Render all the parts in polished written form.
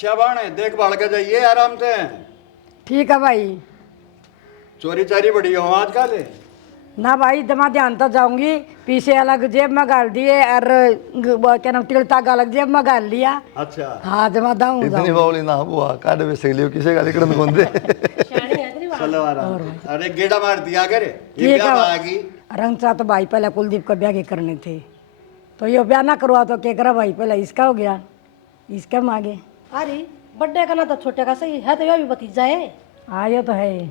अच्छा बाणे देखभाल के जाइए आराम से। ठीक है भाई। चोरी चारी बड़ी हो आजकल। ना भाई दमा ध्यान तो जाऊंगी, पीछे अलग जेब में गाल दिए और क्या नाम तिल तागा अलग जेब में गाल लिया। अच्छा हाँ जमा दाऊं इतनी बावली ना बुआ काट में से लियो किसे का निकड़न कौन दे। चलो आराम। अरे गेड़ा मार दिया करे ये ठीक ब्याह है। आ गई। रंग चा तो भाई पहले कुलदीप का ब्याह के करने थे, तो ये ब्याह ना करवा तो क्या करा भाई, पहले इसका हो गया, इसका मांगे। अरे बर्थडे का ना तो छोटे का सही है, तो यह भी भतीजा है। हाँ ये तो है।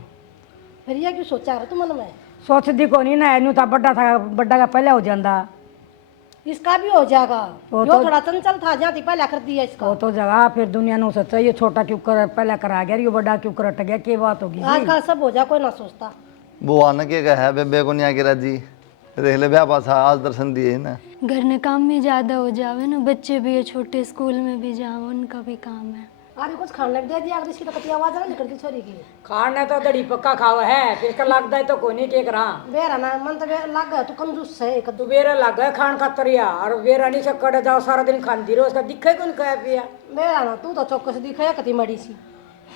फिर यह क्यों सोचा रहा तू मन में? सोच दी को नहीं ना, यूं था बड्डा था, बड्डा का पहले हो जाता। इसका भी हो जाएगा, वो यो तो- थोड़ा चंचल था, जाती पहले कर दिया इसका। वो तो जगह फिर दुनिया ने सोचा ये छोटा क्यों कर पहले करा गया, ये बड़ा क्यों कर हट गया, क्या बात होगी। आजकल सब हो जा, कोई ना सोचता। बुआ ने के है बेबे को नहीं आके राजी देख ले ब्याह पास आज दर्शन दिए ना। घर में काम में ज़्यादा हो जावे ना, बच्चे भी है छोटे, स्कूल में भी जाओ, उनका भी काम है। अरे कुछ खाने दे दिया, अगर इसकी तो कति आवाज ना निकलती छोरी की। खाना तो दड़ी पक्का खावा है, फिर का लगता है तो कोनी के करा। बेरा ना मन तो लग गया, तू कंजूस है एक तू बेरा लग गया खान खातरिया, और बेरा नहीं सकड़े जाओ सारा दिन खाती रहो, उसका दिखे कौन कह पिया। बेरा ना तू तो चौकस दिखे कति मड़ी सी।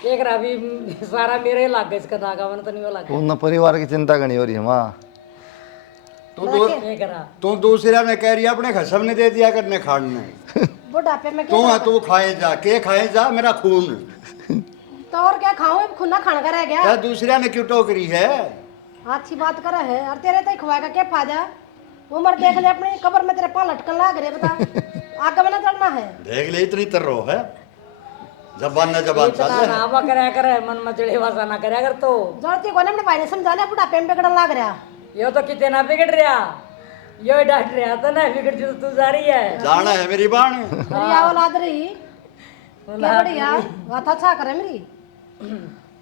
एक रहा भी सारा मेरे लग गया इसका धागा, मन तो नहीं वो लग गया। उन परिवार की चिंता करनी हो रही है माँ। एक रहा तू दूसरा ने कह रही है अपने खसम ने दे दिया करने खाने। बुढ़ापे में तू है तू खाए जा के खाए जा मेरा खून। तो और क्या खाऊं, खुना खाने का रह गया। क्या दूसरा ने क्यों टोकरी है। अच्छी बात कर है, और तेरे तो खवाएगा क्या फायदा। उम्र देख ले अपनी, कब्र में तेरे पाँव लटकन लाग रहे, बता आगे में ना चढ़ना है। देख ले इतनी तररो है, जबान न जबान इतना साथ है। नावा कराया करे, मन में चढ़े वासा ना कराया कर। तो जरूरत को अपने भाई ने समझा लिया, बुढ़ापे में बिगड़न लाग रहा। यो तो कितने ना बिगड़ रहा, यो डांट रहा तो ना बिगड़ जो तू जा रही है। जाना है मेरी बाण। मेरी औलाद रही क्या बढ़िया, बात अच्छा करे मेरी।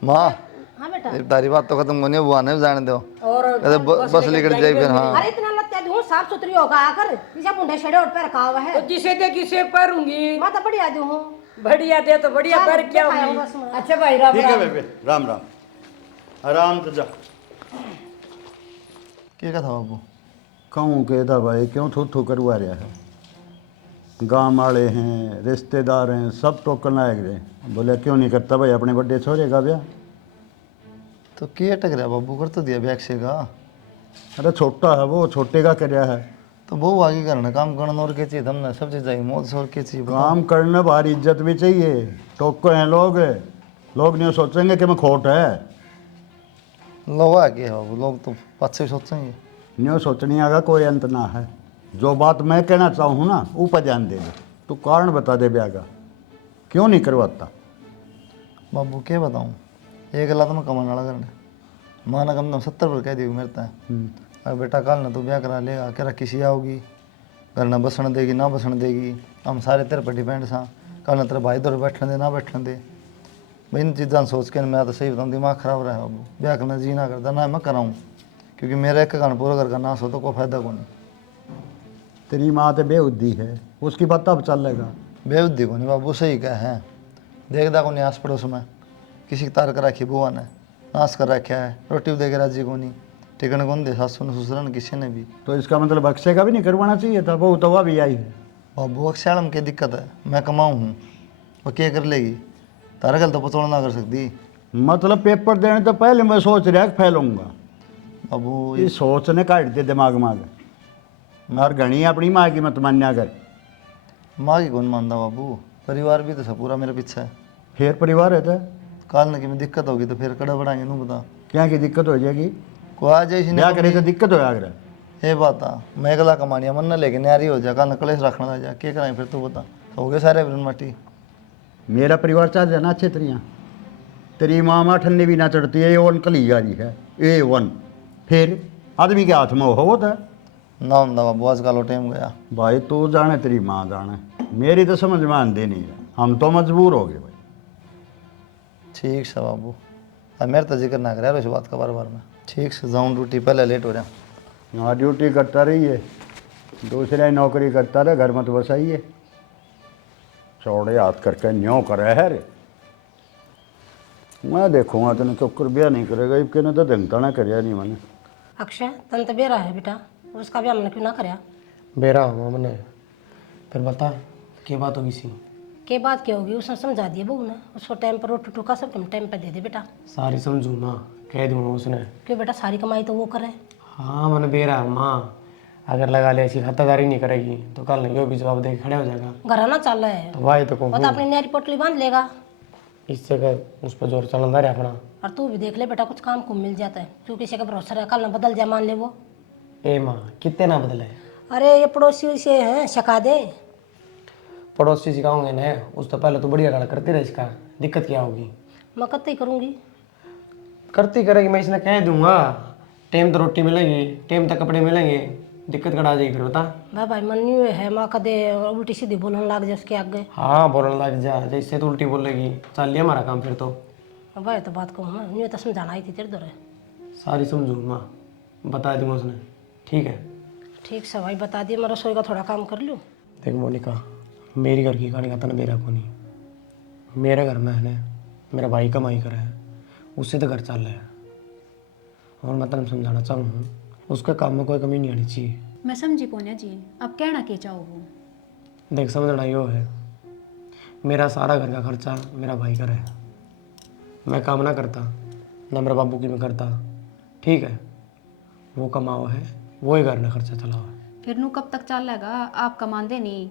माँ हाँ बेटा। ये तारी बात तो खत्म होनी है, बुआ ने भी जाने दो। और अरे बस लेकर जाए फिर। हाँ अरे इतना लगता है दूँ साफ सुथरी होगा आकर, पीछे मुंडे छेड़े उठ पे रखा हुआ है। तो जिसे दे किसे करूंगी, मैं तो बढ़िया दूँ हूँ। बढ़िया दे तो बढ़िया पर क्या दिखाया होगी। होगा उसमें। अच्छा भाई राम ठीक है राम। बेबे राम राम। आराम से जा। क्या कहा था बाबू। कहूँ के था भाई क्यों थू थू करवा रहा है। गाँव वाले हैं रिश्तेदार हैं सब टोकन लाए गए, बोले क्यों नहीं करता भाई अपने बड़े छोरे का ब्याह। तो क्या टक रहा बाबू, कर तो दिया ब्याह से का। अरे छोटा है वो, छोटे का क्या है। तो बहु आगे करना काम करना और क्या चाहिए हमने, सब चीज़ चाहिए मौत से और क्या चाहिए। काम करने बाहर इज्जत भी चाहिए। टोको हैं लोग, लोग नहीं सोचेंगे कि मैं खोट है। लोग आगे है बाबू, लोग तो पाँच सोचेंगे। नहीं सोचने आगा कोई अंत ना है। जो बात मैं कहना चाहूँ ना ऊपर ध्यान दे दे। तू कारण बता दे ब्याह का क्यों नहीं करवाता। बाबू क्या बताऊँ, एक गला तो मैं कमाने वाला करने माना कम 70 पर कह दी मेरे तय। अब बेटा कल ना तो ब्याह करा लेगा, कह रहा किसी आओगी घर ना बसन देगी ना बसन देगी, हम सारे तेरे पर डिपेंड सा। कल ना तेरे भाई दौर बैठने दे ना बैठने दे। भाई इन चीज़ा सोच के मैं तो सही बताऊँ दिमाग खराब रहा है बाबू। ब्याह करना जी ना करता ना मैं कराऊँ, क्योंकि मेरा एक गान पूरा करके नाश हो तो कोई फायदा को नहीं। तेरी माँ तो बेउद्दी है, उसकी बात अब चलेगा। बेबुद्धि को नहीं बाबू, सही क्या है। देखदा को नहीं आस पड़ोस में किसी की तार कर रखी बुआ ने, नाश कर रखा है, रोटी दे के राजी को नहीं, टिकन कौन दे सासू ने ससुर ने किसी ने भी। तो इसका मतलब अक्षय का भी नहीं करवाना चाहिए था, वो तो वह भी आई है। बाबू अक्षाल में क्या दिक्कत है, मैं कमाऊँ हूँ वो क्या कर लेगी, तारा गल तो पतोड़ ना कर सकती। मतलब पेपर देने तो पहले मैं सोच रहा कि फैलूंगा। बाबू ये सोचने काट दे दिमाग माग और घनी अपनी माँ की मत मान्या कर। माँ की कौन मानता बाबू, परिवार भी तो सब पूरा मेरे पीछे है। फिर परिवार है तो काल न की में दिक्कत होगी तो फिर कड़ा बढ़ाएंगे नू बता। क्या की दिक्कत हो जाएगी। को आ जाए ब्याह करे तो दिक्कत हो जाएगा। ये बात आ मैं अगला कमानिया मन न लेके न्यारी हो जा, कल कलेश रखना जा क्या कराएं फिर तू बता। हो गए सारे बिरन माटी। मेरा परिवार चल जाना अच्छे तरिया। तेरी माँ ठंडी भी ना चढ़ती है, A1 कली जा रही है A1। फिर आदमी के हाथ में हो होता है ना होंदा बाबू, आजकल वो टाइम गया। भाई। तू जाने तेरी माँ जाने, मेरी तो समझ में आंदे नहीं है। हम तो मजबूर हो गए भाई। ठीक से बाबू, अब मेरे तो जिक्र ना करे इस बात का बार बार में। ठीक से जाऊँ ड्यूटी पहले लेट हो रहा। यहाँ ड्यूटी करता रही है, दूसरे नौकरी करता रहे, घर में तो बस आइए चौड़े हाथ करके न्यों करे है रे। मैं देखूँगा तेने चौकर ब्याह नहीं करेगा, इबके ने तो दंगता ना कर नहीं मैंने। अक्षय तन तो बेरा है बेटा, उसका भी हमने क्यों ना कराया। बेरा हुआ मैंने, फिर बता क्या बात होगी सी। के बात क्या होगी, उसने समझा दिया बहू ने, उसको टाइम पर रोटी टुका सब टाइम पर दे दे बेटा। सारी समझू माँ, कह दूंगा उसने। क्यों बेटा, सारी कमाई तो वो करे। हाँ मैंने दे रहा माँ, अगर लगा ले ऐसी खातादारी नहीं करेगी तो कल नहीं वो भी जवाब दे के खड़े हो जाएगा। घराना चल रहा है तो भाई तो कहूँ वो तो अपनी नहरी पोटली बांध लेगा। इससे कर उस पर जोर चलना रहे अपना। और तू भी देख ले बेटा, कुछ काम को मिल जाता है, तू किसी का भरोसा रहा, कल ना बदल जाए मान ले वो। ए माँ कितने ना बदले, अरे ये पड़ोसी से हैं, शका दे। पड़ोसी सिखाऊंगे ना, उस तो पहले तो बढ़िया गाड़ा करती रहे, इसका दिक्कत क्या होगी। मैं कत्ती करूँगी। करती करेगी, मैं इसने कह दूंगा टाइम तो रोटी मिलेगी, टाइम तक कपड़े मिलेंगे, दिक्कत कड़ा जाएगी फिर बता। भाई मन नहीं है, माँ कदे उल्टी सीधी बोलने लग जाए उसके आगे। हाँ बोलने लग जा, जैसे तो उल्टी बोलेगी चल लिया हमारा काम फिर तो। भाई तो बात कहूँ मैं, यूँ तो समझाना आई थी तेरे दौरे। सारी समझू माँ, बता दूंगा उसने, ठीक है। ठीक से भाई बता दिए, मैं रसोई का थोड़ा काम कर लूँ। देख मोनिका, मेरी घर की कहानी का तो मेरा को नहीं, मेरे घर में है मेरा भाई कमाई कर है, उससे तो घर चल रहा है। और मैं तुम समझाना चाहूँ, उसके काम में कोई कमी नहीं आनी चाहिए। मैं समझी पोन्या जी, अब कहना के चाहो वो। देख समझना यो है, मेरा सारा घर का खर्चा मेरा भाई कर है, मैं काम ना करता ना मेरे बाबू की मैं करता, ठीक है। वो कमाओ है, वो ही घर में खर्चा चलाओ है। फिर नू कब तक चल लेगा, आप कमांदे नहीं।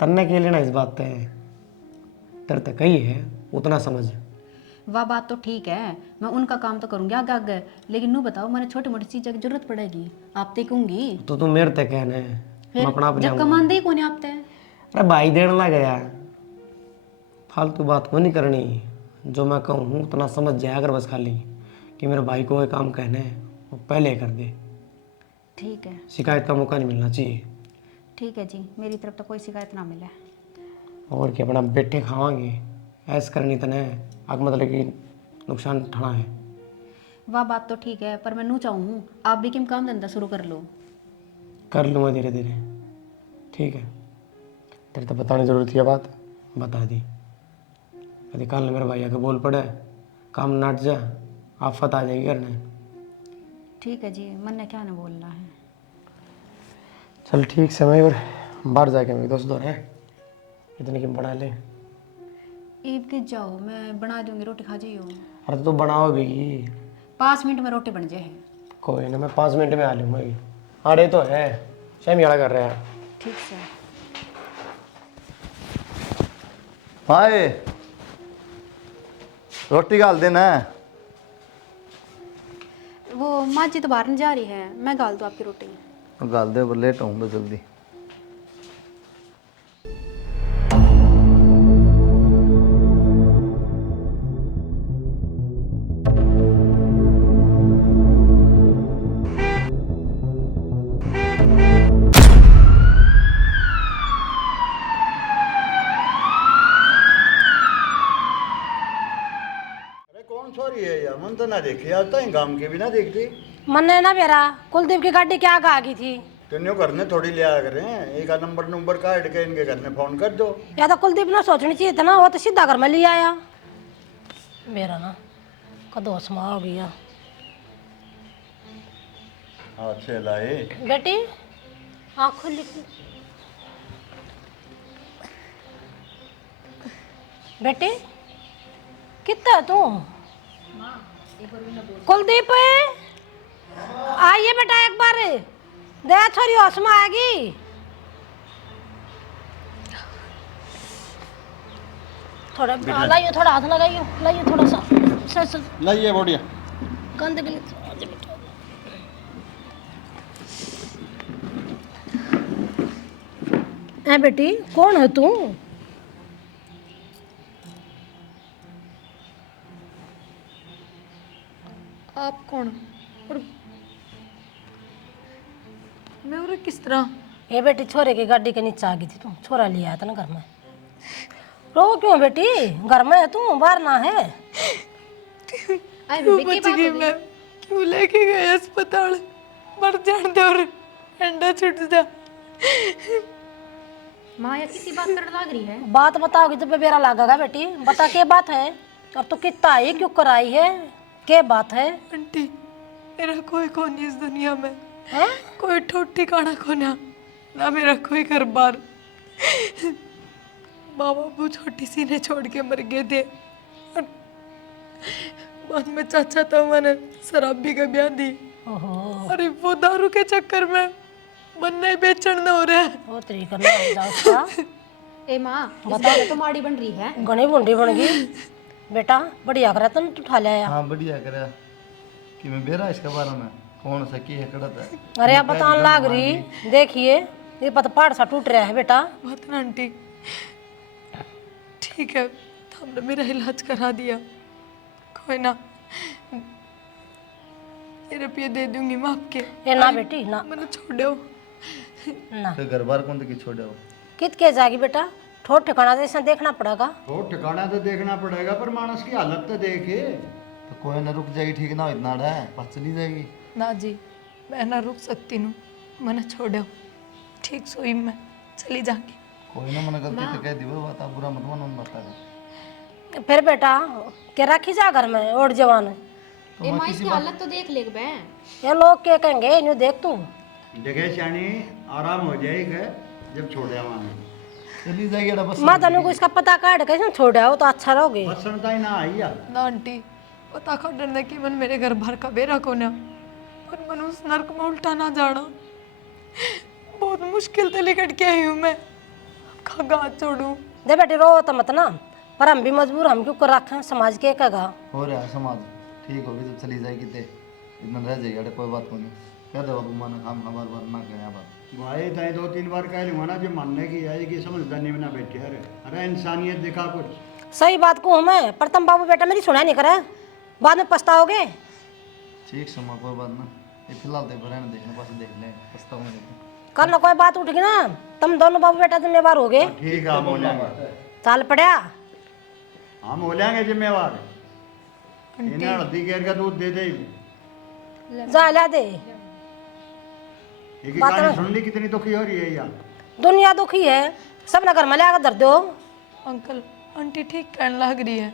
तन्ने के लेना इस बात पे तेरे तक कही है उतना समझ। वह बात तो ठीक है, मैं उनका काम तो करूँगी आगे आगे, लेकिन नू बताओ मैंने छोटी मोटी चीज़ों की जरूरत पड़ेगी, आप ते कहूँगी। तो तू मेरे तक कहना है, मैं अपना आप ले जब आऊंगा। कमांदे ही कौन आप ते। अरे भाई देने लग गया, फालतू बात को नहीं करनी, जो मैं कहूँ उतना समझ जाए अगर बस खाली कि मेरे भाई को ये काम कहना है वो पहले कर दे। ठीक है। शिकायत का मौका नहीं मिलना चाहिए। ठीक है जी, मेरी तरफ तो कोई शिकायत ना मिले। और क्या अपना बेटे खावांगे, ऐस करनी तने आग मतलब कि नुकसान उठाना है। वह बात तो ठीक है, पर मैं नू चाहूँ आप भी किम काम धंधा शुरू कर लो। कर लूँगा धीरे धीरे, ठीक है। तेरे तो बताने जरूरत है बात, बता दी। यदि कल मेरे भाई आके बोल पड़े काम नाट जा, आफत आ जाएगी करने। ठीक है जी, मन ने क्या ना बोलना है। चल ठीक से, मैं और बाहर जाके मेरे दोस्त दौर है इतने की बना ले। ईद के जाओ, मैं बना दूंगी, रोटी खा जाइयो। अरे तो बनाओ भी 5 मिनट में रोटी बन जाए। कोई ना, मैं 5 मिनट में आ लूँगा। अरे तो है शैम याड़ा कर रहे हैं। ठीक से। हाय रोटी गाल देना है। वो माँ जी तो बाहर नहीं जा रही है, मैं गाल दूँ आपकी रोटी। गाल दे, लेट आऊँगा जल्दी। कौन छोरी है यार, मन तो ना देखी आज तक गांव के भी ना देखती। मन ने ना बेरा कुलदीप की गाड़ी क्या आ गई थी। तेन्यो घर ने थोड़ी लिया करें, एक नंबर काट के इनके घर में फोन कर दो। या तो कुलदीप ने सोचनी चाहिए था ना, वो तो सीधा घर में ले आया। मेरा ना कदो समा हो गया। अच्छे लाए बेटी आँख खोल ली। बेटी कितना तू। कुलदीप आइए बेटा एक बार, दे छोरी होश में आएगी। थोड़ा लाइयो, थोड़ा हाथ लगाइयो, लाइयो थोड़ा सा लाइए बढ़िया। गंद के लिए बेटा। ए बेटी कौन है तू। आप कौन और मैं और किस तरह। ये बेटी छोरे की गाड़ी के नीचे आ गई थी, तू छोरा लिया आया था ना घर में। रो क्यों बेटी, घर में है तू, बाहर ना है। क्यों बच गई मैं, क्यों लेके गए अस्पताल, मर जान दे और अंडा छूट जा। माँ या किसी बात पर लग रही है। बात बताओगी तो बेरा लागेगा बेटी, बता क्या बात है। और तू कितना आई, क्यों कराई है, क्या बात है। आंटी मेरा कोई कौन इस दुनिया में हैं? कोई ठोठ ठिकाना को ना मेरा कोई घर बार। माँ बाबू छोटी सी ने छोड़ के मर गए थे और बाद में चाचा तो मैंने शराबी का ब्याह दी। अरे वो दारू के चक्कर में मन नहीं बेचन न हो रहा है। वो तरीका ना हो जाओ उसका। ए माँ बताओ तो माड़ी बन रही है। घनी बुंडी बन गई बेटा, बढ़िया करा तुम उठा लिया। हाँ बढ़िया करे कि मैं बेरा इसके बारे में कौन सा की है कड़त है। अरे आप बताने लाग रही, देखिए ये पता पहाड़ सा टूट रहा है बेटा। बात ना आंटी, ठीक है तो हमने मेरा इलाज करा दिया, कोई ना, ये रुपये दे दूंगी मैं आपके। ये ना बेटी ना, मैंने छोड़ो ना तो घर बार कौन की छोड़े हो। कित के जागी बेटा, ठोट ठिकाना जैसा देखना पड़ेगा। तो ठिकाना तो देखना पड़ेगा पर मानस की हालत तो देखे। तो कोई ना रुक जाएगी, ठीक ना हो इतना है बस चली जाएगी। ना जी मैं ना रुक सकती हूँ, मैंने छोड़ो, ठीक सोई मैं चली जाऊंगी। कोई ना मैंने गलती तो कह दी वो बात, आप बुरा मत मानो बताएगा। फिर बेटा के रखी जा घर में और जवान। ए माँ इसकी हालत तो देख ले बे। ये लोग क्या कहेंगे इन्हें देख तू। जगह श्यानी आराम हो जाएगा जब छोड़े वहाँ चली जाएगी अरे बस। मैं तनु को इसका पता काट कैसे छोड़ा हो तो अच्छा रहोगे। बसंता ही ना आई या ना आंटी पता कर डरने की मन मेरे घर भर का बेरा को ना, पर मन उस नरक में उल्टा ना जाना। बहुत मुश्किल से लिकट के आई हूँ मैं, कहाँ छोड़ू। दे बेटी रो तो मत ना, पर हम भी मजबूर, हम क्यों कर रखे हैं, समाज के कहेगा। हो रहा है समाज ठीक होगी जब चली जाएगी ते इतना रह जाएगी। अरे कोई बात नहीं, कह दो बाबू माना काम हमारे बार ना करें बात। भाई तय 2-3 बार कह लूँगा ना जो मानने की है कि समझदारी में ना बैठे। अरे इंसानियत दिखा कुछ। सही बात को हूँ मैं, पर तुम बाबू बेटा मेरी सुना नहीं करे, बाद में पछताओगे। ठीक समा कोई बात ना, ये फिलहाल देख रहने देखने पास देख लें पछताऊंगे। कल ना कोई बात उठेगी ना, तुम दोनों बाबू बेटा जिम्मेवार हो गए। ठीक है हम हो लेंगे, चाल पड़ा हम हो लेंगे जिम्मेवार। इन्हें हल्दी केर का दूध दे दे। जा ला दे। एक कहानी सुन ली कितनी दुखी हो रही है यार। दुनिया दुखी है, सब नगर में लाकर धर दो। अंकल आंटी ठीक कहने लग रही है।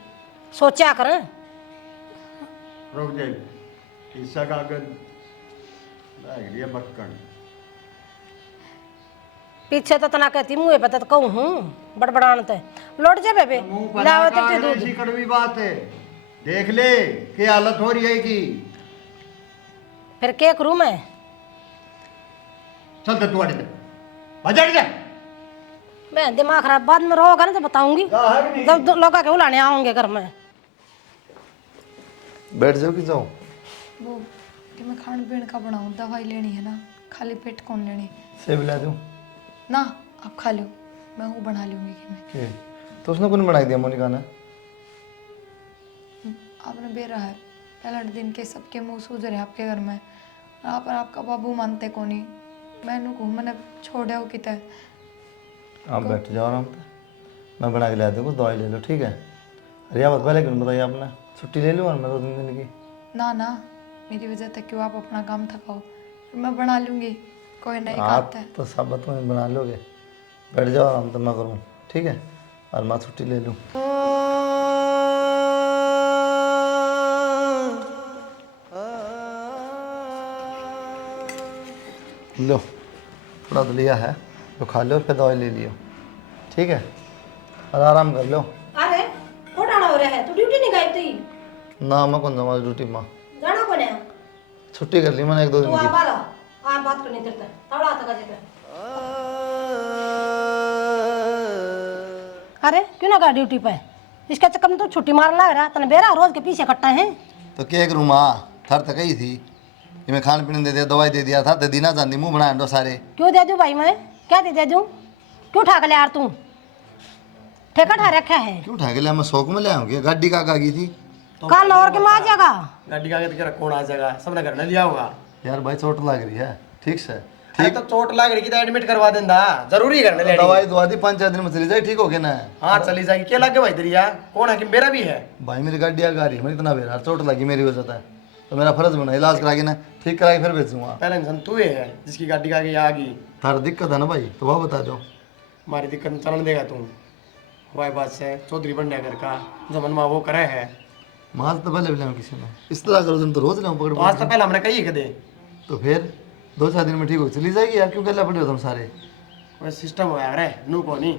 सोचा कर रुक जाए हिस्सा का अगर लग रही है बक्कन। पीछे तो तना कहती मुँह पे तो कहूँ हूँ बड़बड़ान ते लौट जा बेबे। मुंह लाओ पर तो दूध। ऐसी कड़वी बात है, देख ले क्या हालत हो रही है की। फिर क्या करूँ मैं। चल तो तू अड़े बजट जा। मैं दिमाग खराब, बाद में रहोगा ना तो बताऊंगी जब लोग के बुलाने आऊंगे घर में। बैठ जाओ कि जाओ। वो कि मैं खान पीन का बनाऊँ, दवाई लेनी है ना, खाली पेट कौन लेनी। सेब ला दूँ ना आप खा लो, मैं वो बना लूँगी कि मैं। के तो उसने कौन बनाई दिया मोनिका ने। आपने बेरा है पहले दिन के सबके मुंह सूझ रहे आपके घर में, आप और आपका बाबू मानते को नहीं। मैंने को मैंने छोड़ा हो कितना। आप बैठ जाओ आराम से, मैं बना के ला दूँ, कुछ दवाई ले लो ठीक है। अरे आप पहले क्यों बताइए, आपने छुट्टी ले लूँ और मैं 2 दिन की। ना ना मेरी वजह से क्यों आप अपना काम थकाओ, फिर मैं बना लूँगी, कोई नहीं आप खाता है। तो सब बातों में बना लोगे, बैठ जाओ आराम से, मैं करूँ ठीक है, और मैं छुट्टी ले लूँ। लो थोड़ा तो लिया है तो खा लो, फिर दवाई ले लियो ठीक है, और आराम कर लो। अरे कोटा हो रहा है, तू ड्यूटी नहीं गई थी ना मैं कौन जाऊँ ड्यूटी में, जाना कौन है। छुट्टी कर ली मैंने 1-2 तू दिन आ की। बारा आ बात करनी तेरे तवड़ा आता का जेते। अरे क्यों ना गया ड्यूटी पे, इसके चक्कर में तो छुट्टी मार लग रहा, तने बेरा रोज के पीछे कट्टा है। तो क्या करूँ माँ, थर तक ही थी कि मैं खाने पीने दे दिया, दवाई दे दिया था, दे दी ना जानती, मुँह बनाया दो सारे। क्यों दे दूं भाई, मैं क्या दे दूं, क्यों उठा के ले यार तू, ठेका ठा रखा है। क्यों उठा के लिया, मैं शौक में ले आऊँगी, गाड़ी का गई थी। कल और के माँ आ जाएगा। गाड़ी का तेरा कौन आ जाएगा, सबने घर में लिया होगा। यार भाई चोट लग रही है ठीक से, अरे तो चोट लग रही थी तो एडमिट करवा देंदा, जरूरी करने ले। दवाई दवा दी 5-4 दिन में चली जाए, ठीक हो गया ना। हाँ चली जाएगी, क्या लगे भाई तेरी यार, कौन है कि मेरा भी है भाई मेरी गाड़ी आ रही है, मैं इतना बेरा चोट लगी मेरी वजह से, तो मेरा फर्ज बना इलाज करा के ना ठीक करा के फिर भेजूंगा। पहले इंसान तू ही है जिसकी गाड़ी का आगे आ गई। तार दिक्कत है ना भाई, तो वह बता दो। हमारी दिक्कत में चलन देगा तू, हवाई बात से चौधरी बनने घर का जो मनवा वो करे है। माल तो पहले भी किसी ने, इस तरह करो तुम तो रोज लाऊं पकड़ तो आज तो पहले हमने कही के दे, तो फिर 2-4 दिन में ठीक हो चली जाएगी यार, क्यों कहला पड़े हो तुम सारे। कोई सिस्टम हो यार है नू को नहीं।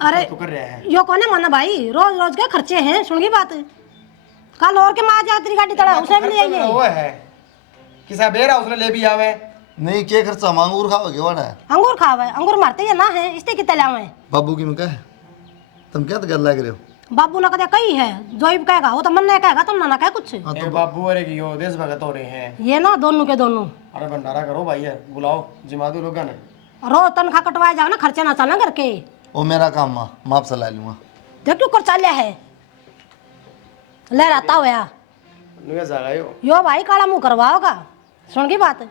अरे तो कर रहा है यो कौन है मना भाई, रोज रोज के खर्चे हैं, सुन की बात। कल और के माँ जाती गाड़ी तड़ा उसे भी ले आइए। वो है किसा बेरा उसने ले भी आवे नहीं क्या खर्चा अंगूर खाओगे वाड़ा है अंगूर खावे, अंगूर मारते या ना है इसते कितने लावे। बाबू की मैं कह तुम क्या तो गल लग रहे हो। बाबू ना कदे कही है, जोइब कहेगा वो तो मन नहीं कहेगा, तुम ना कहे कुछ। हाँ ए तो बाबू अरे की हो देश भगत हो रहे हैं। ये ना दोनों के दोनों अरे भंडारा करो भाई है, बुलाओ जिमादू लोग ने। रोज तनखा कटवाए जाओ ना, खर्चे ना चलना करके। वो मेरा काम माँ माप से ला लूंगा। देख क्यों कर चाले है लहराता हुआ नुया जागा यो भाई काला मुंह करवाओगा। सुन की बात,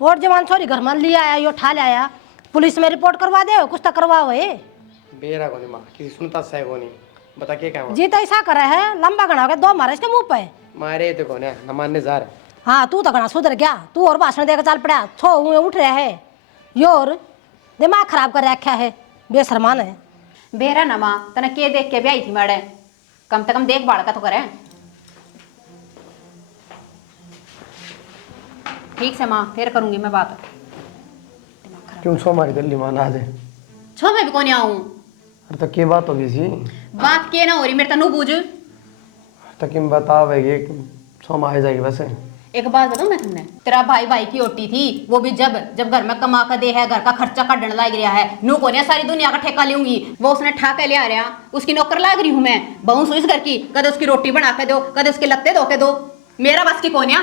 और जवान छोरी घर में लिया आया, यो ठा ले आया, पुलिस में रिपोर्ट करवा दे, कुछ तो करवाओ है। बेरा को नहीं मां किसी सुनता सह को नहीं बता के क्या जी तो ऐसा करे है, लंबा गणा के 2 मारे इसके मुंह पे। मारे तो कौन है न मानने जा रहे। हाँ तू तो गणा सुधर गया, तू और भाषण देकर चल पड़ा, छो हुए उठ रहा है, योर दिमाग खराब कर रखा है, बेशरमान है। बेरा ना माँ तना के देख के भी आई थी मैडम, कम से कम देख भाड़ का तो करे। ठीक से माँ फिर करूंगी मैं बात। क्यों सो हमारी दिल्ली मान आ जाए छो मैं भी कौन आऊँ, अरे तो क्या बात होगी सी बात के ना हो रही मेरे तनु बूझ। तो किम बताओ भाई सो आ जाएगी वैसे। एक बात बताऊं मैं तुमने, तेरा भाई भाई की ओटी थी, वो भी जब जब घर में कमा कर दे है, घर का खर्चा काटने लग रहा है, नू को सारी दुनिया का ठेका लूंगी, वो उसने ठाके ले आ रहा, उसकी नौकर लाग रही हूं मैं, बहू सुइस घर की, कदे उसकी रोटी बना के दो, कदे उसके लत्ते धो के दो, मेरा बस की कौन है।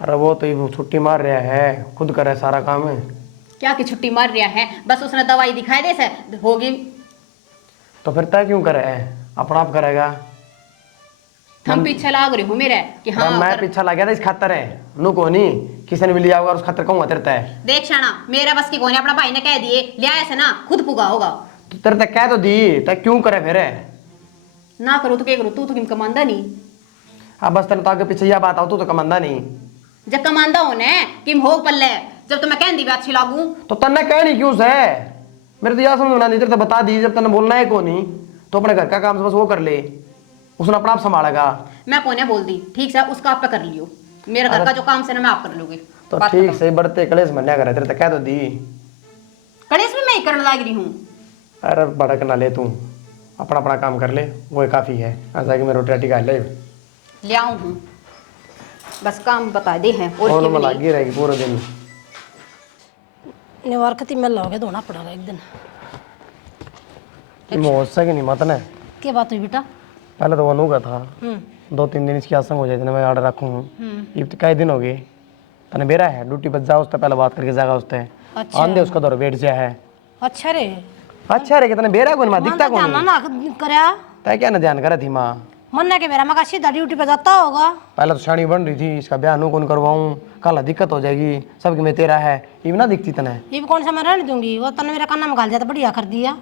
अरे वो तो वो छुट्टी मार रहा है, खुद करे सारा काम है। क्या की छुट्टी मार रहा है, बस उसने दवाई दिखाई दे से होगी। तो फिर तय क्यों करे है, अपना आप करेगा। हम पीछे लाग रही हूँ मेरे कि हाँ मैं पीछा लग गया था इस खातर है, नु को नहीं किसी ने भी लिया होगा उस खातर कहूँगा तेरे तय। देख शाना मेरा बस की कौन है, अपना भाई ने कह दिए ले आया से ना खुद पुगा होगा। तो तेरे तक कह तो दी तय क्यों करे फिर ना करूँ तो क्या करूँ, तू तो किम कमांदा नहीं। अब बस तेरे तो आगे पीछे यह बात आओ, तू तो कमांदा नहीं। जब कमांदा होने किम हो पल्ले, जब तो मैं कहती भी अच्छी लागू। तो तन्ने कह नहीं क्यों से, मेरे तो यह समझ में नहीं, तेरे तो बता दी जब तन्ने बोलना है को नहीं तो अपने घर का काम से बस वो कर ले, उसने अपना आप संभालेगा। मैं कोने बोल दी ठीक से, उसका आप पे कर लियो, मेरे घर का जो काम से ना मैं आप कर लूंगी। तो ठीक से बढ़ते कलेश मन्या करे, तेरे तो कह तो दी। कलेश में मैं ही करने लग रही हूँ। अरे भड़क ना ले तू, अपना अपना काम कर ले, वो काफी है। ऐसा कि मैं रोटी राटी खा ले आऊँ हूँ, बस काम बता दे हैं और मैं लगी रहेगी पूरे दिन। निवारकती में लोगे धोना पड़ेगा एक दिन। हो सके नहीं मत ने क्या बात हुई बेटा। पहले तो वो अनु का था, 2-3 दिन इसकी आसंग हो जाए मैं आर्डर रखूँ। ये तो कई दिन हो गए, तने बेरा है ड्यूटी बच जाओ उससे पहले बात करके जागा उससे। अच्छा आंधे उसका दौर बैठ जा है। अच्छा रे, अच्छा रे कितने बेरा कौन मां दिखता कौन ना करया तय क्या ना ध्यान करे थी माँ। मन के मेरा मका सीधा ड्यूटी पे जाता होगा। पहले तो शानी बन रही थी, इसका ब्याह नू कौन करवाऊँ, कल दिक्कत हो जाएगी, सबकी मैं तेरा है ये ना दिखती तने। ये भी कौन सा मैं रहने दूंगी, वो तने मेरा काना में गाल जाता, बढ़िया कर दिया।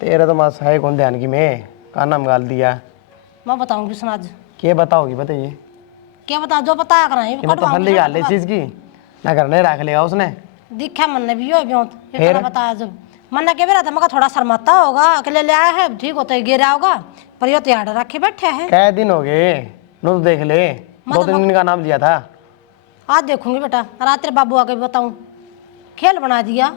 तेरा तो माँ है कौन ध्यान की, मैं का नाम गाल दिया। मैं बताऊंगी सुनाज। क्या बताओगी बताइए। क्या बता, जो बताया करा ये मैं तो फल्ली गाल ले चीज की ना करने रख लिया उसने। दिखा मन ने भी यो ब्योंत ये तो बताया, जब मन ने के बेरा था मका थोड़ा शर्माता होगा, अकेले ले आया है ठीक होता है गिरा होगा, पर यो त्याड़ रखे बैठे है। कै दिन हो गए नो तो देख ले, 2-3 दिन का नाम लिया था। आज देखूंगी बेटा, रात तेरे बाबू आके बताऊं, खेल बना दिया।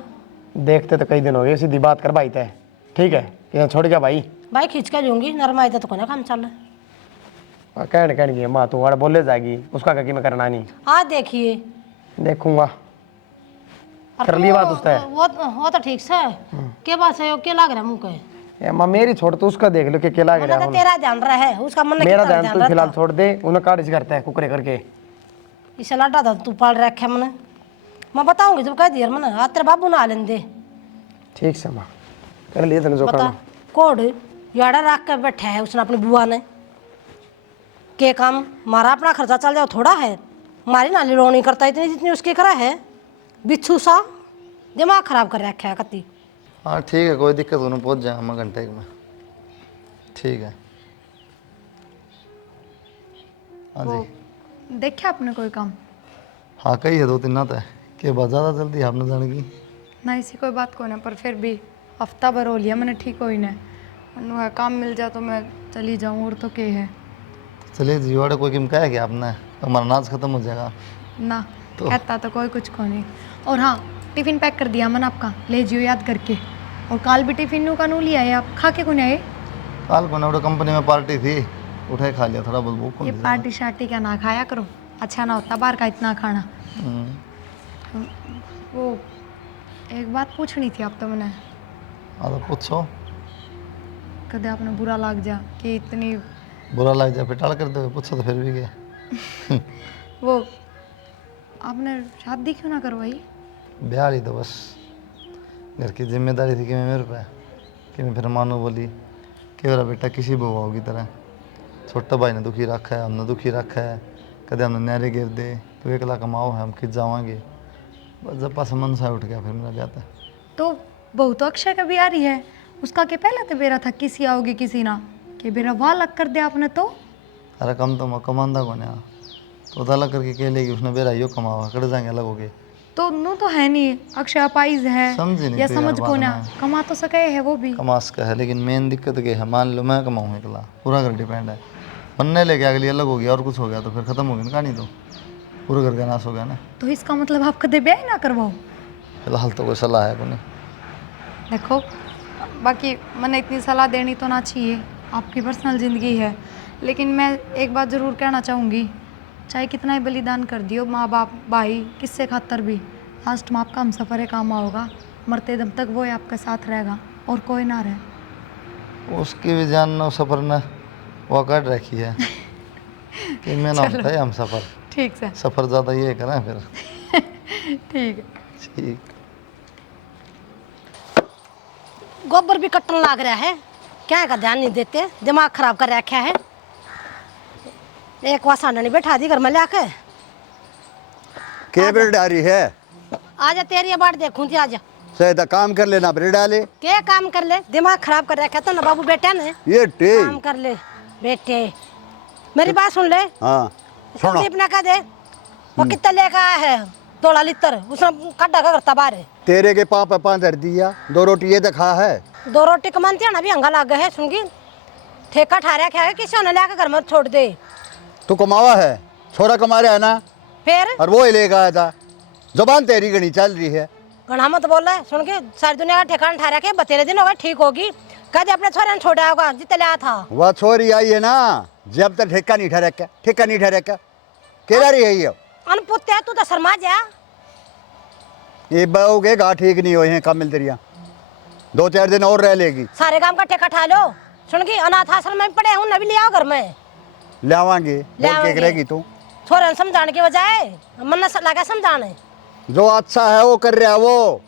देखते तो कई दिन हो गए, सीधी बात कर भाई तय ठीक है कि छोड़ गया भाई। भाई खींच के लूंगी, नरमाई तो कोने काम चल रहा। कहने माँ तू वाड़ा बोले जाएगी, उसका क्या मैं करना नहीं। आज देखिए देखूंगा कर लिया बात उससे। वो तो ठीक से के बात है, क्या लाग रहा मुंह के। माँ मेरी छोड़ तो उसका देख लो कि क्या लग रहा है। तेरा ध्यान रहा है, उसका मन मेरा ध्यान तू फिलहाल छोड़ दे, उन्हें काट करता है कुकरे करके। इसे लाडा था तू पाल रखे मैंने, मैं बताऊंगी जब कह दिया मैंने, आज तेरे बाबू ना लेन दे। ठीक से माँ कर लिए तेने जो बता करना। कोड याड़ा रख के बैठा है उसने अपनी बुआ ने, के काम मारा अपना खर्चा चल जाओ थोड़ा है, मारी नाली रो नहीं करता इतनी जितनी उसकी करा है, बिच्छू सा दिमाग खराब कर रखा है कति। हाँ ठीक है, कोई दिक्कत उन्हें पहुँच जाए मैं घंटे में। ठीक है हाँ जी। देखा आपने कोई काम? हाँ कही है 2-3 ना है कि बहुत ज़्यादा जल्दी आपने जाने की ना ऐसी कोई बात को ना, पर फिर भी हफ्ता भर हो लिया मैंने ठीक हो ही ना, है काम मिल जाए तो मैं चली जाऊँ, और तो क्या है। चलिए जी वाड़े कोई किम कहा है कि आपने हमारा नाच खत्म हो जाएगा ना कहता तो कोई कुछ को नहीं। और हाँ टिफ़िन पैक कर दिया मैंने आपका, ले जियो याद करके। और काल भी टिफिन नु कानू लिया है आप खा के को नहीं आए? काल को ना कंपनी में पार्टी थी, उठे खा लिया, थोड़ा बहुत भूख ये लगी। पार्टी शार्टी का ना खाया करो, अच्छा ना होता बाहर का इतना खाना। वो एक बात पूछनी थी आप तो मैंने, हाँ तो पूछो। कदे आपने बुरा लग जा कि इतनी बुरा लग जाए फिर टाल कर दो, पूछो तो फिर भी क्या। वो आपने शादी क्यों ना करवाई? ब्याह ली तो बस, घर की जिम्मेदारी थी कि मैं मेरे पे, कि मैं फिर मानो बोली कि मेरा बेटा किसी बहू की तरह, छोटा भाई ने दुखी रखा है, हमने दुखी रखा है, कदे हमने नहरे गिर दे तो 1 लाख कमाओ है, हम खिंच जावांगे। बस जब पास मन सा उठ गया फिर मेरा ब्याह था। तो बहू तो अक्षय का भी आ रही है, उसका के पहले तो बेरा था किसी आओगी किसी ना, कि बेरा वाह लग कर दिया आपने तो। अरे कम तो मैं कमांदा को ना, तो अलग करके कह लेगी उसने बेरा यो कमावा, कट जाएंगे अलग हो गए। तो नो तो है नहीं, अक्षय अपाइज है समझी नहीं या तो समझ यार को बात ना, ना। कमा तो सके है वो भी। कमास का है, लेकिन मेन दिक्कत क्या है, मान लो मैं कमाऊँ अकेला, पूरा घर डिपेंड है, बनने लेके अगली अलग हो गया और कुछ हो गया तो फिर खत्म हो गई ना कहानी, तो पूरे घर का नाश हो गया ना। तो इसका मतलब आप कदे ब्याह ही ना करवाओ? फिलहाल तो कोई सलाह है को नहीं। देखो बाकी मैंने इतनी सलाह देनी तो ना चाहिए, आपकी पर्सनल ज़िंदगी है, लेकिन मैं एक बात ज़रूर कहना चाहूँगी, चाहे कितना ही बलिदान कर दियो माँ बाप भाई किससे खातर भी, लास्ट में आपका हम सफ़र काम होगा, मरते दम तक वो ही आपके साथ रहेगा और कोई ना रहे। उसकी भी जान ना सफ़र ने वो काट रखी है कि मैं ना होता है हम सफ़र, ठीक से सफ़र ज़्यादा ये करें फिर। ठीक है। ठीक। गोबर भी कटन लग रहा है, क्या का ध्यान नहीं देते, दिमाग खराब कर रखा है। एक वासाना नहीं बैठा दी घर में लाके। के बेर डारी है? आजा तेरी बाट देखूं थी, आजा सही काम कर लेना, बेर डाले क्या काम कर ले, दिमाग खराब कर रखा तो ना बाबू बेटा ने। ये टे काम कर ले बेटे, मेरी बात सुन ले। हाँ सुनो। संदीप ने कह दे वो कितना लेकर आया है, 2 लीटर उसने खड्डा का करता बाहर। तेरे के पाप 5 धर दिया, 2 रोटी ये दिखा है, 2 रोटी कमानती है ना, भी हंगा लग गए है। सुनगी ठेका ठहरा क्या है, किसी ने लाकर घर में छोड़ दे। तू कमावा है, छोरा कमा रहा है ना, फिर और वो ही लेकर आया था। जुबान तेरी गणी चल रही है, घना मत बोल रहा है। सुन के सारी दुनिया का ठेकाना ठहरा के 13 दिन हो गए, ठीक होगी। कह दे अपने छोरे ने छोड़ा होगा जितने लिया था। वह छोरी आई है ना, जब तक ठेका नहीं ठहरा क्या, ठेका नहीं ठहरा क्या, कह रही है ये अनपुत्ते तू तो शर्मा जा। ये बहू के गा ठीक नहीं हुए हैं, कम मिल तेरिया 2-4 दिन और रह लेगी। सारे काम का ठेका ठा लो। सुन की अनाथ आश्रम में पड़े हूँ, नभी लिया घर में लावांगे, बोल के रहेगी तू। छोरे समझाने के बजाय मन लगा समझाने। जो अच्छा है वो कर रहा है वो।